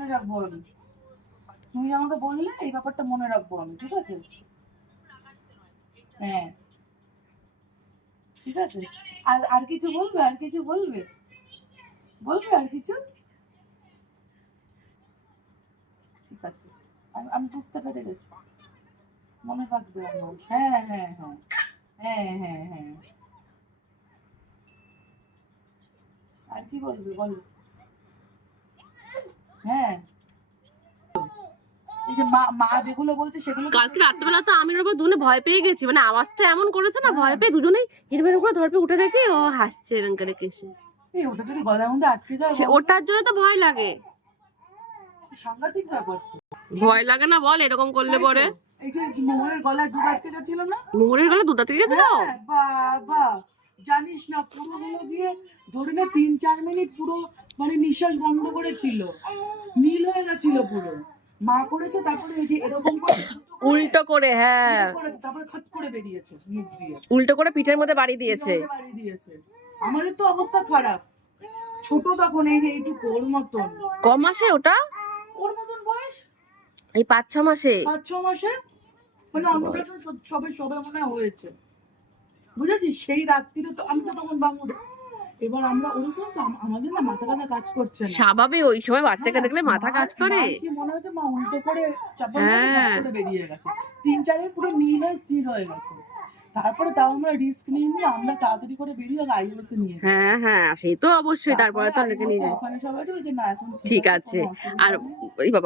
মনে রাখবো আমি, তুমি আমাকে বললে এই ব্যাপারটা মনে রাখবো আমি, ঠিক আছে? হ্যাঁ ঠিক আছে। আর আর কিছু বলবে? আর কিছু বলবে? বলবে আর কিছু? ঠিক আছে, আমি বুঝতে পেরে গেছি, মনে থাকবে আমার। হ্যাঁ হ্যাঁ হ্যাঁ হ্যাঁ হ্যাঁ হ্যাঁ। আর কি বলবে বলো? হ্যাঁ, এই যে মা মা যেগুলো বলছে সেগুলো কালকে রাত্রেবেলা তো আমির বাবা দুজনে ভয় পেয়ে গেছি, মানে আওয়াজটা এমন করেছে না, ভয় পেয়ে দুজনেই হিরবের উপরে ধরপে উঠে রেখে ও হাসছে এরকম করে কেসে। এই ওটা যদি গলার মধ্যে আটকে যায় ওটার জন্য তো ভয় লাগে। সাংঘাতিক ব্যাপার তো। ভয় লাগে না বল এরকম করলে পরে? এই যে মোহরের গলায় দুধ আটকে গেছিল না? মোহরের গলা দুধ আটকে গেছিল? বাবা, জানিস না পুরো হলো দিয়ে ধরে না 3-4 মিনিট পুরো মানে নিঃশ্বাস বন্ধ করেছিল, নীল হয়ে গেছিল পুরো। মা করেছে, তারপরে এই যে এরকম করে উল্টো করে, হ্যাঁ তারপরে খট করে বেরিয়েছে মুখ দিয়ে, উল্টো করে পিঠের মধ্যে বাড়ি দিয়েছে। বাড়ি দিয়েছে। আমাদের তো অবস্থা খারাপ, ছোট তখন এই যে এইটুকু ওর মতন। কম মাসে ওটা? ওর মতন বয়স, এই 5-6 মাসে। 5-6 মাসে, মানে অন্নপ্রাশন সবে সবে মনে হয়েছে, বুঝেছিস? সেই রাত্রিরে তো আমি তো তখন বাংলা, এবার আমরা ওরকম তো আমাদের না মাথা ব্যথা কাজ করছে না। স্বাভাবিক, ওই সময় বাচ্চাকে দেখলে মাথা কাজ করে। কি মনে হচ্ছে মা উল্টো করে চাপা করে বেরিয়ে গেছে, 3-4 পুরো নীল হয়ে স্থির হয়ে গেছে। তারপরে তাও আমরা রিস্ক নিয়ে আমরা তাড়াতাড়ি করে বেরিয়ে আইএলএসে নিয়ে। হ্যাঁ হ্যাঁ সেই তো অবশ্যই, তারপরে তো লেখে নিয়ে যায়। ওখানে সবাই বলছে না এখন ঠিক আছে। আর